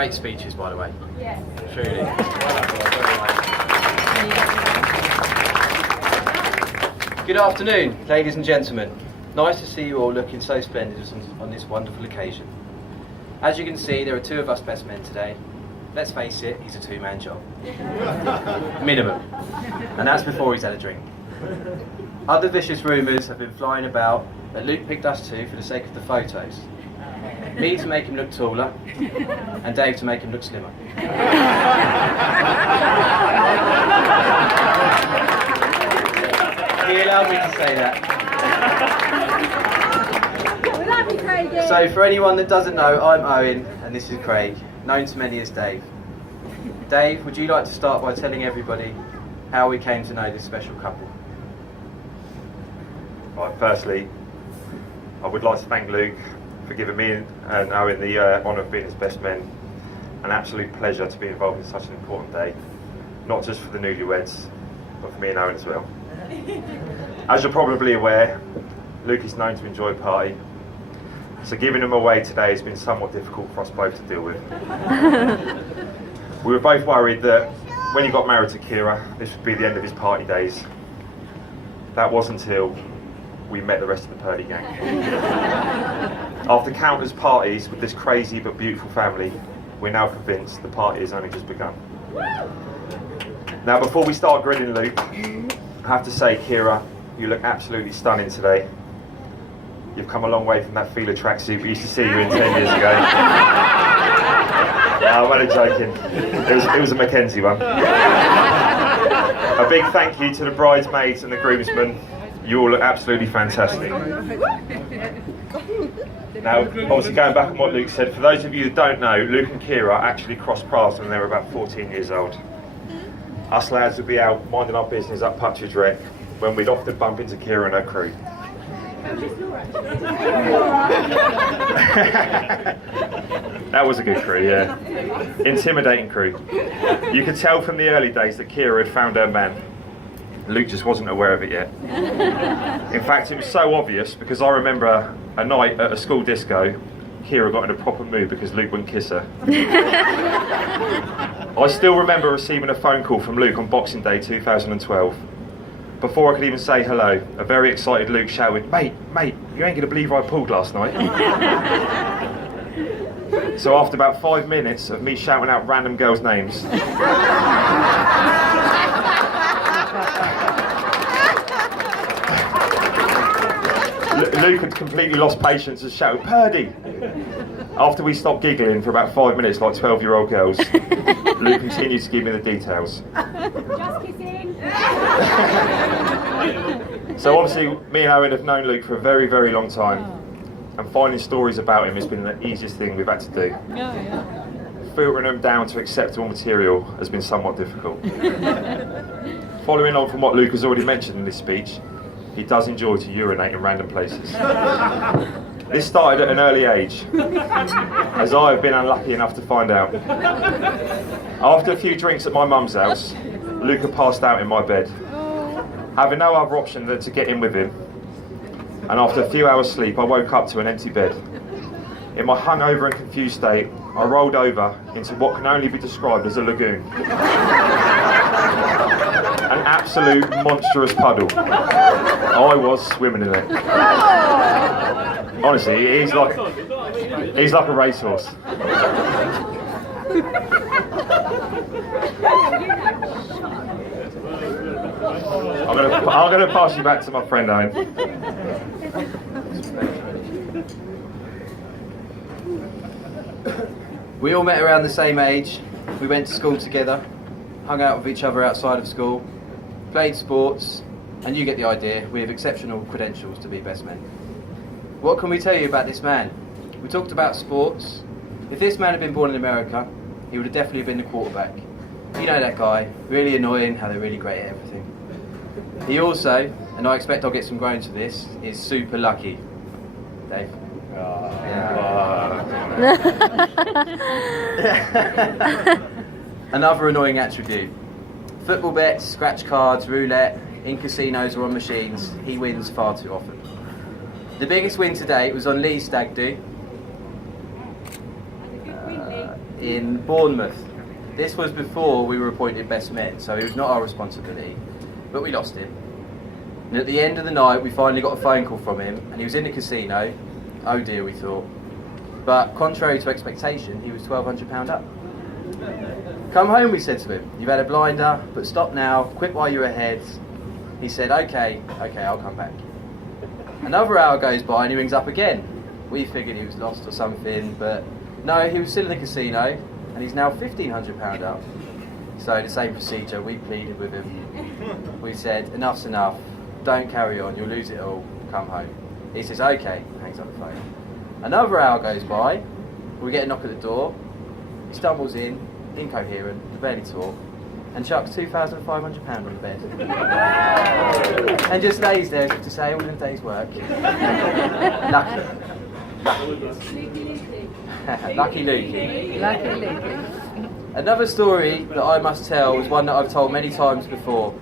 Great speeches, by the way. Yes. Truly. Good afternoon, ladies and gentlemen. Nice to see you all looking so splendid on this wonderful occasion. As you can see, there are two of us best men today. Let's face it, he's a two-man job. Minimum. And that's before he's had a drink. Other vicious rumours have been flying about that Luke picked us two for the sake of the photos. Me to make him look taller, and Dave to make him look slimmer. He allowed me to say that. We love you, Craigie. So for anyone that doesn't know, I'm Owen, and this is Craig, known to many as Dave. Dave, would you like to start by telling everybody how we came to know this special couple? Right, firstly, I would like to thank Luke for giving me and Owen the honour of being his best men. An absolute pleasure to be involved in such an important day, not just for the newlyweds, but for me and Owen as well. As you're probably aware, Luke is known to enjoy a party, so giving him away today has been somewhat difficult for us both to deal with. We were both worried that when he got married to Kira, this would be the end of his party days. That wasn't until we met the rest of the Purdy gang. After countless parties with this crazy but beautiful family, we're now convinced the party has only just begun. Now, before we start grilling Luke, I have to say, Kira, you look absolutely stunning today. You've come a long way from that Fila tracksuit we used to see you in 10 years ago. No, I'm only joking. It was a Mackenzie one. A big thank you to the bridesmaids and the groomsmen. You all look absolutely fantastic. Now, obviously going back on what Luke said, for those of you that don't know, Luke and Kira actually crossed paths when they were about 14 years old. Us lads would be out minding our business up Partridge Wreck when we'd often bump into Kira and her crew. That was a good crew, yeah. Intimidating crew. You could tell from the early days that Kira had found her man. Luke just wasn't aware of it yet. In fact, it was so obvious because I remember a night at a school disco, Kira got in a proper mood because Luke wouldn't kiss her. I still remember receiving a phone call from Luke on Boxing Day 2012. Before I could even say hello, a very excited Luke shouted, mate, you ain't gonna believe I pulled last night. So after about 5 minutes of me shouting out random girls' names, Luke had completely lost patience and shouted, Purdy! After we stopped giggling for about 5 minutes like 12-year-old girls, Luke continued to give me the details. Just kissing. So obviously, me and Owen have known Luke for a very, very long time, and finding stories about him has been the easiest thing we've had to do. Filtering them down to acceptable material has been somewhat difficult. Following on from what Luke has already mentioned in this speech, he does enjoy to urinate in random places. This started at an early age, as I have been unlucky enough to find out. After a few drinks at my mum's house, Luke had passed out in my bed. Having no other option than to get in with him, and after a few hours sleep, I woke up to an empty bed. In my hungover and confused state, I rolled over into what can only be described as a lagoon. An absolute monstrous puddle. I was swimming in it. Honestly, he's like a racehorse. I'm gonna pass you back to my friend Owen. We all met around the same age, we went to school together, hung out with each other outside of school, played sports, and you get the idea, we have exceptional credentials to be best men. What can we tell you about this man? We talked about sports. If this man had been born in America, he would have definitely been the quarterback. You know that guy, really annoying, how they're really great at everything. He also, and I expect I'll get some groans for this, is super lucky. Dave? Another annoying attribute. Football bets, scratch cards, roulette, in casinos or on machines, he wins far too often. The biggest win to date was on Lee's stag do. in Bournemouth. This was before we were appointed best men, so it was not our responsibility, but we lost him. And at the end of the night, we finally got a phone call from him, and he was in the casino. Oh dear, we thought. But contrary to expectation, he was £1,200 up. Come home, we said to him. You've had a blinder, but stop now, quit while you're ahead. He said, okay, I'll come back. Another hour goes by and he rings up again. We figured he was lost or something, but no, he was still in the casino, and he's now £1,500 up. So the same procedure, we pleaded with him. We said, enough's enough, don't carry on, you'll lose it all, come home. He says, okay, hangs up the phone. Another hour goes by, we get a knock at the door, he stumbles in, incoherent, can barely talk, and chucks £2,500 on the bed. And just lays there as if to say, all in a day's work. Lucky. Lucky Lukey. Lucky Lukey. Another story that I must tell is one that I've told many times before.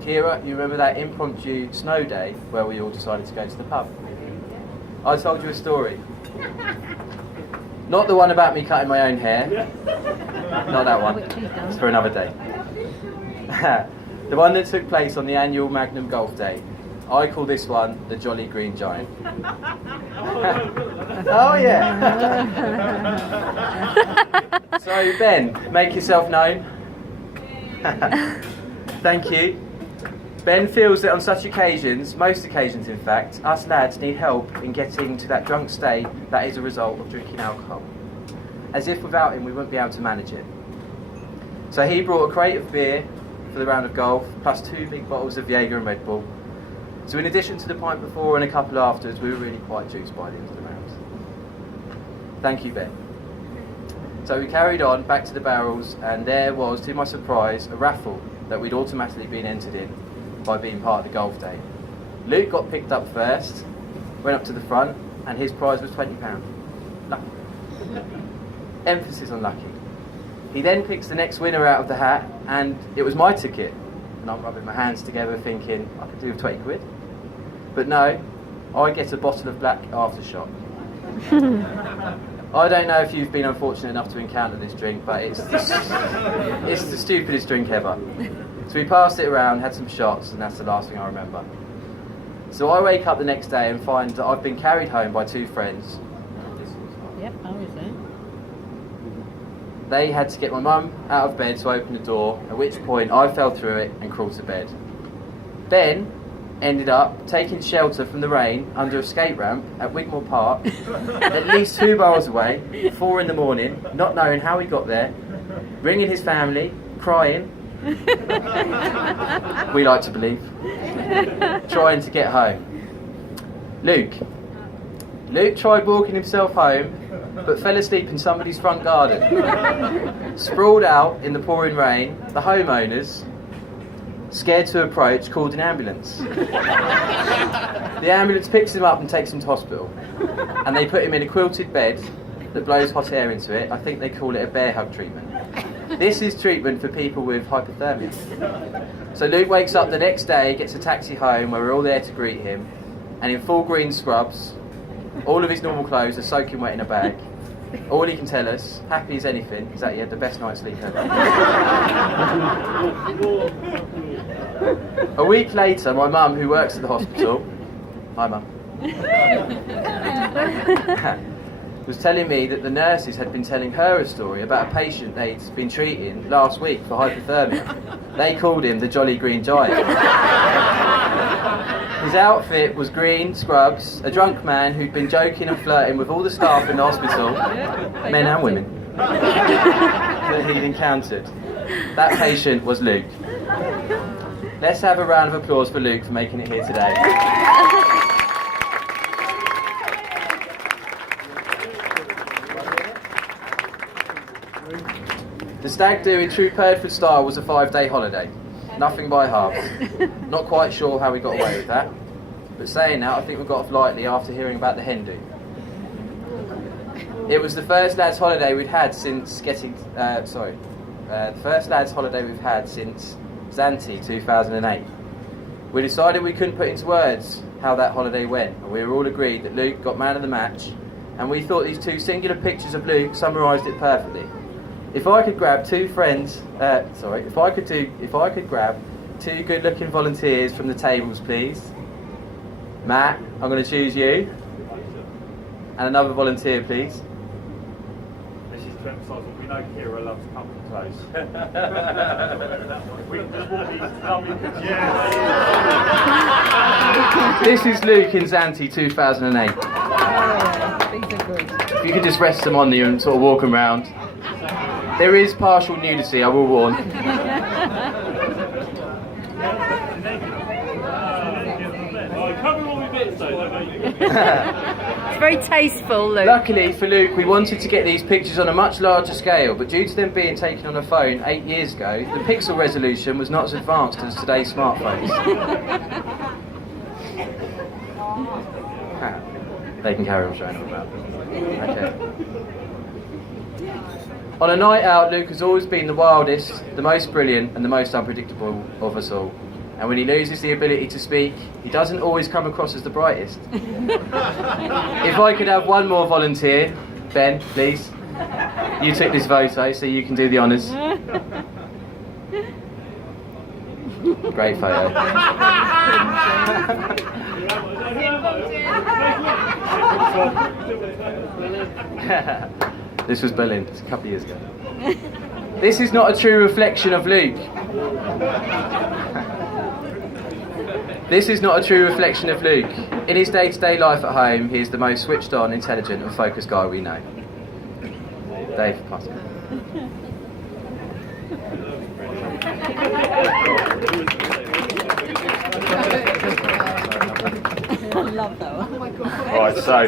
Kira, you remember that impromptu snow day where we all decided to go to the pub? I told you a story. Not the one about me cutting my own hair. Not that one. It's for another day. The one that took place on the annual Magnum Golf Day. I call this one the Jolly Green Giant. Oh yeah. So Ben, make yourself known. Thank you. Ben feels that on such occasions, most occasions in fact, us lads need help in getting to that drunk state that is a result of drinking alcohol. As if without him we wouldn't be able to manage it. So he brought a crate of beer for the round of golf, plus 2 big bottles of Jaeger and Red Bull. So in addition to the pint before and a couple afterwards, we were really quite juiced by the end of the round. Thank you, Ben. So we carried on back to the barrels, and there was, to my surprise, a raffle that we'd automatically been entered in by being part of the golf day. Luke got picked up first, went up to the front, and his prize was £20. Lucky. Emphasis on lucky. He then picks the next winner out of the hat, and it was my ticket. And I'm rubbing my hands together thinking, I could do with 20 quid. But no, I get a bottle of black aftershock. I don't know if you've been unfortunate enough to encounter this drink, but it's the stupidest drink ever. So we passed it around, had some shots, and that's the last thing I remember. So I wake up the next day and find that I've been carried home by 2 friends. Yep, I was there. They had to get my mum out of bed to open the door, at which point I fell through it and crawled to bed. Ben ended up taking shelter from the rain under a skate ramp at Wigmore Park, at least 2 miles away, at 4 in the morning, not knowing how he got there, ringing his family, crying. We like to believe. Trying to get home. Luke tried walking himself home, but fell asleep in somebody's front garden. Sprawled out in the pouring rain, the homeowners, scared to approach, called an ambulance. The ambulance picks him up and takes him to hospital, and they put him in a quilted bed that blows hot air into it. I think they call it a bear hug treatment. This is treatment for people with hypothermia. So Luke wakes up the next day, gets a taxi home where we're all there to greet him, and in full green scrubs, all of his normal clothes are soaking wet in a bag. All he can tell us, happy as anything, is that he had the best night's sleep ever. A week later, my mum, who works at the hospital, hi mum, was telling me that the nurses had been telling her a story about a patient they'd been treating last week for hypothermia. They called him the Jolly Green Giant. His outfit was green scrubs, a drunk man who'd been joking and flirting with all the staff in the hospital, men and women, that he'd encountered. That patient was Luke. Let's have a round of applause for Luke for making it here today. The stag do in true Radford style was a 5-day holiday. Nothing by halves. Not quite sure how we got away with that. But saying that, I think we got off lightly after hearing about the hen do. It was the first lads' holiday we'd had since the first lads' holiday we've had since Zante 2008. We decided we couldn't put into words how that holiday went, and we were all agreed that Luke got man of the match and we thought these two singular pictures of Luke summarised it perfectly. If I could grab if I could grab two good-looking volunteers from the tables, please. Matt, I'm going to choose you. And another volunteer, please. This is to emphasise what we know Kira loves company clothes. We just want these lovely pictures. Yes. This is Luke in Zante 2008. These are good. If you could just rest them on you and sort of walk them around. There is partial nudity, I will warn. It's very tasteful, Luke. Luckily for Luke, we wanted to get these pictures on a much larger scale, but due to them being taken on a phone 8 years ago, the pixel resolution was not as advanced as today's smartphones. They can carry on showing them about. Okay. On a night out, Luke has always been the wildest, the most brilliant, and the most unpredictable of us all. And when he loses the ability to speak, he doesn't always come across as the brightest. If I could have one more volunteer, Ben, please. You took this photo, so you can do the honours. Great photo. This was Berlin, it's a couple of years ago. This is not a true reflection of Luke. This is not a true reflection of Luke. In his day-to-day life at home, he is the most switched on, intelligent and focused guy we know. Dave, pass it. I love that one. Oh my God. Right, so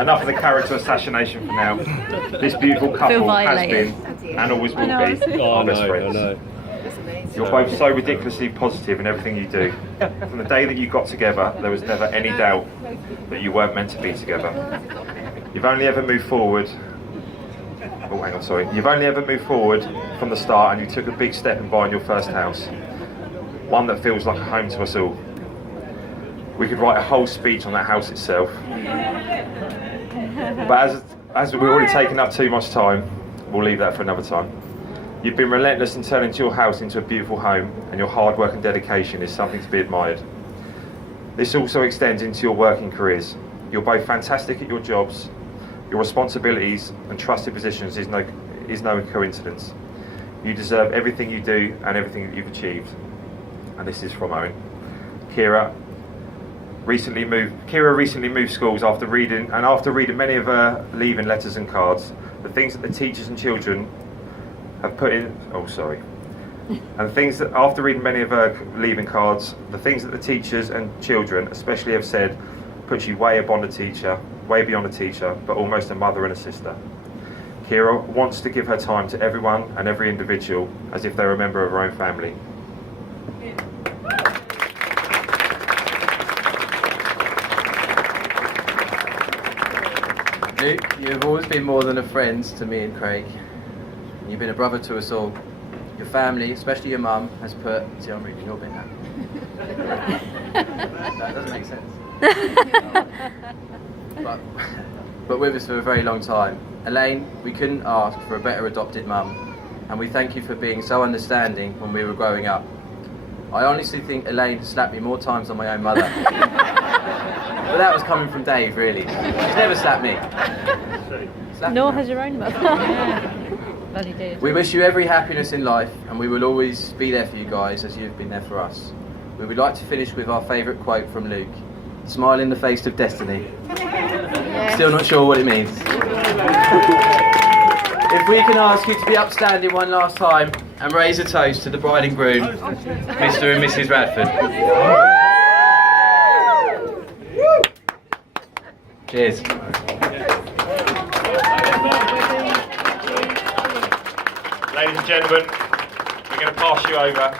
enough of the character assassination for now. This beautiful couple has been and always will be our best friends. You're both so ridiculously positive in everything you do. From the day that you got together, there was never any doubt that you weren't meant to be together. You've only ever moved forward. Oh, hang on, sorry. You've only ever moved forward from the start, and you took a big step in buying your first house. One that feels like a home to us all. We could write a whole speech on that house itself. But as we've already taken up too much time, we'll leave that for another time. You've been relentless in turning your house into a beautiful home, and your hard work and dedication is something to be admired. This also extends into your working careers. You're both fantastic at your jobs. Your responsibilities and trusted positions is no coincidence. You deserve everything you do and everything that you've achieved. And this is from Owen. Kira recently moved schools after reading many of her leaving letters and cards. The things that the teachers and children have put in. And things that, after reading many of her leaving cards, the things that the teachers and children especially have said puts you way beyond a teacher, but almost a mother and a sister. Kira wants to give her time to everyone and every individual as if they're a member of her own family. Luke, you have always been more than a friend to me and Craig. You've been a brother to us all. Your family, especially your mum, has put... See, I'm reading your bit now. That doesn't make sense. But with us for a very long time. Elaine, we couldn't ask for a better adopted mum, and we thank you for being so understanding when we were growing up. I honestly think Elaine slapped me more times than my own mother. But that was coming from Dave, really. She's never slapped me. Nor has your own mother. Bloody did. We wish you every happiness in life, and we will always be there for you guys as you've been there for us. We would like to finish with our favourite quote from Luke. Smile in the face of destiny. Yes. Still not sure what it means. If we can ask you to be upstanding one last time and raise a toast to the bride and groom, Mr. and Mrs. Radford. Cheers. Ladies and gentlemen, we're going to pass you over